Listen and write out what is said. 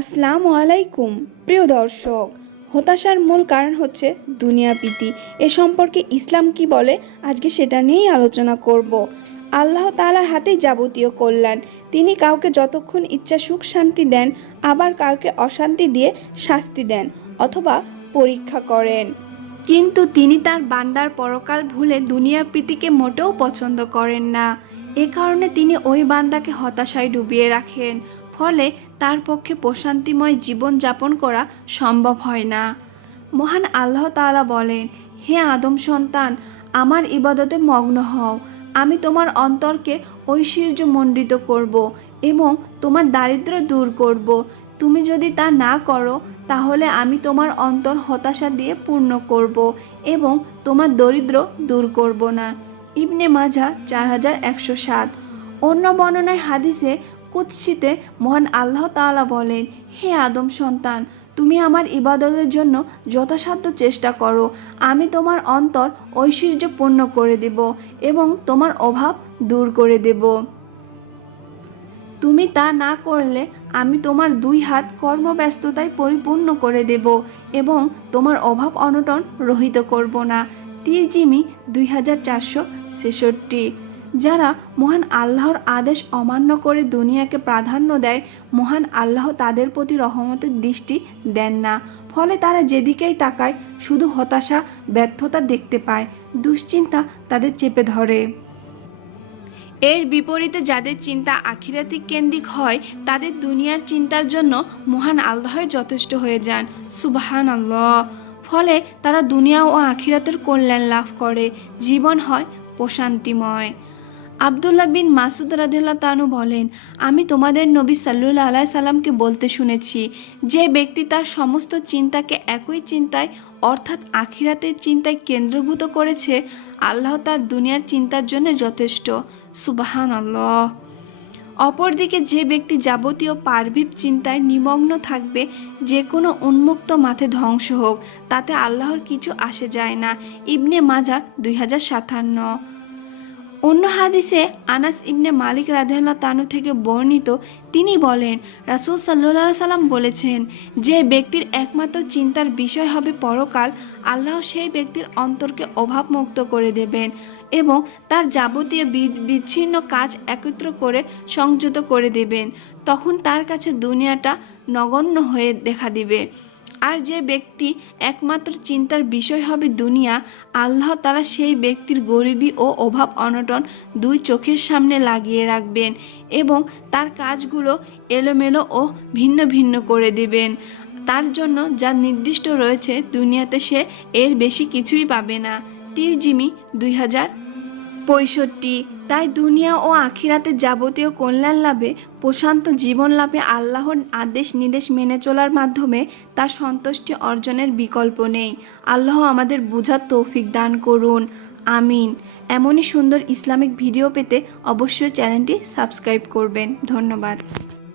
আসসালামু আলাইকুম। প্রিয় দর্শক, হতাশার মূল কারণ হচ্ছে দুনিয়া প্রীতি। এ সম্পর্কে ইসলাম কি বলে? আজকে সেটা নিয়েই আলোচনা করব। আল্লাহ তালার হাতেই যাবতীয় কল্যাণ। তিনি কাউকে যতক্ষণ ইচ্ছা সুখ শান্তি দেন, আবার কাউকে অশান্তি দিয়ে শাস্তি দেন অথবা পরীক্ষা করেন। কিন্তু তিনি তার বান্দার পরকাল ভুলে দুনিয়া প্রীতিকে মোটেও পছন্দ করেন না। এ কারণে তিনি ওই বান্দাকে হতাশায় ডুবিয়ে রাখেন। ফলে তার পক্ষে প্রশান্তিময় জীবন যাপন করা সম্ভব হয় না। মহান আল্লাহ তাআলা বলেন, হে আদম সন্তান, আমার ইবাদতে মগ্ন হও। আমি তোমার অন্তরকে ঐশ্বর্যমণ্ডিত করব এবং তোমার দারিদ্র দূর করব। তুমি যদি তা না করো, তাহলে আমি তোমার অন্তর হতাশা দিয়ে পূর্ণ করব এবং তোমার দরিদ্র দূর করব না। ইবনে মাজা চার হাজার একশো সাত। অন্য বর্ণনায় হাদিসে কুৎসিতে মহান আল্লাহ তাআলা বলেন, হে আদম সন্তান, তুমি আমার ইবাদতের জন্য যথাসাধ্য চেষ্টা করো। আমি তোমার অন্তর ঐশ্বর্যপূর্ণ করে দেব এবং তোমার অভাব দূর করে দেব। তুমি তা না করলে আমি তোমার দুই হাত কর্মব্যস্ততায় পরিপূর্ণ করে দেব এবং তোমার অভাব অনটন রহিত করব না। তিরজিমি দুই হাজার চারশো ছেষট্টি। যারা মহান আল্লাহর আদেশ অমান্য করে দুনিয়াকে প্রাধান্য দেয়, মহান আল্লাহ তাদের প্রতি রহমতের দৃষ্টি দেন না। ফলে তারা যেদিকেই তাকায়, শুধু হতাশা, ব্যর্থতা দেখতে পায়, দুশ্চিন্তা তাদের চেপে ধরে। এর বিপরীতে যাদের চিন্তা আখিরাতিক কেন্দ্রিক হয়, তাদের দুনিয়ার চিন্তার জন্য মহান আল্লাহ যথেষ্ট হয়ে যান। সুবাহান আল্লাহ ফলে তারা দুনিয়া ও আখিরাতের কল্যাণ লাভ করে। জীবন হয় প্রশান্তিময়। আবদুল্লাহ বিন মাসুদ রাদিল্লা তানু বলেন, আমি তোমাদের নবী সাল্লু আলাহ সাল্লামকে বলতে শুনেছি, যে ব্যক্তি তার সমস্ত চিন্তাকে একই চিন্তায়, অর্থাৎ আখিরাতের চিন্তায় কেন্দ্রভূত করেছে, আল্লাহ তার দুনিয়ার চিন্তার জন্য যথেষ্ট। সুবাহান আল্লাহ অপরদিকে যে ব্যক্তি যাবতীয় পার্বিক চিন্তায় নিমগ্ন থাকবে, যে কোনো উন্মুক্ত মাথে ধ্বংস হোক, তাতে আল্লাহর কিছু আসে যায় না। ইবনে মাজা দুই হাজার সাতান্ন। অন্য হাদিসে আনাস ইবনে মালিক রাধেল্লা তানু থেকে বর্ণিত, তিনি বলেন, রাসুল সাল্লাহ সাল্লাম বলেছেন, যে ব্যক্তির একমাত্র চিন্তার বিষয় হবে পরকাল, আল্লাহ সেই ব্যক্তির অন্তরকে অভাবমুক্ত করে দেবেন এবং তার যাবতীয় বিচ্ছিন্ন কাজ একত্র করে সংযত করে দেবেন। তখন তার কাছে দুনিয়াটা নগণ্য হয়ে দেখা দিবে। আর যে ব্যক্তি একমাত্র চিন্তার বিষয় হবে দুনিয়া, আল্লাহ তারা সেই ব্যক্তির গরিবী ও অভাব অনটন দুই চোখের সামনে লাগিয়ে রাখবেন এবং তার কাজগুলো এলোমেলো ও ভিন্ন ভিন্ন করে দেবেন। তার জন্য যা নির্দিষ্ট রয়েছে দুনিয়াতে সে এর বেশি কিছুই পাবে না। তিরজিমি দুই হাজার পঁয়ষট্টি, তাই দুনিয়া ও আখিরাতে যাবতীয় কল্যাণ লাভে প্রশান্ত জীবন লাভে আল্লাহর আদেশ নির্দেশ মেনে চলার মাধ্যমে তার সন্তুষ্টি অর্জনের বিকল্প নেই। আল্লাহ আমাদের বোঝার তৌফিক দান করুন। আমিন। এমনই সুন্দর ইসলামিক ভিডিও পেতে অবশ্যই চ্যানেলটি সাবস্ক্রাইব করবেন। ধন্যবাদ।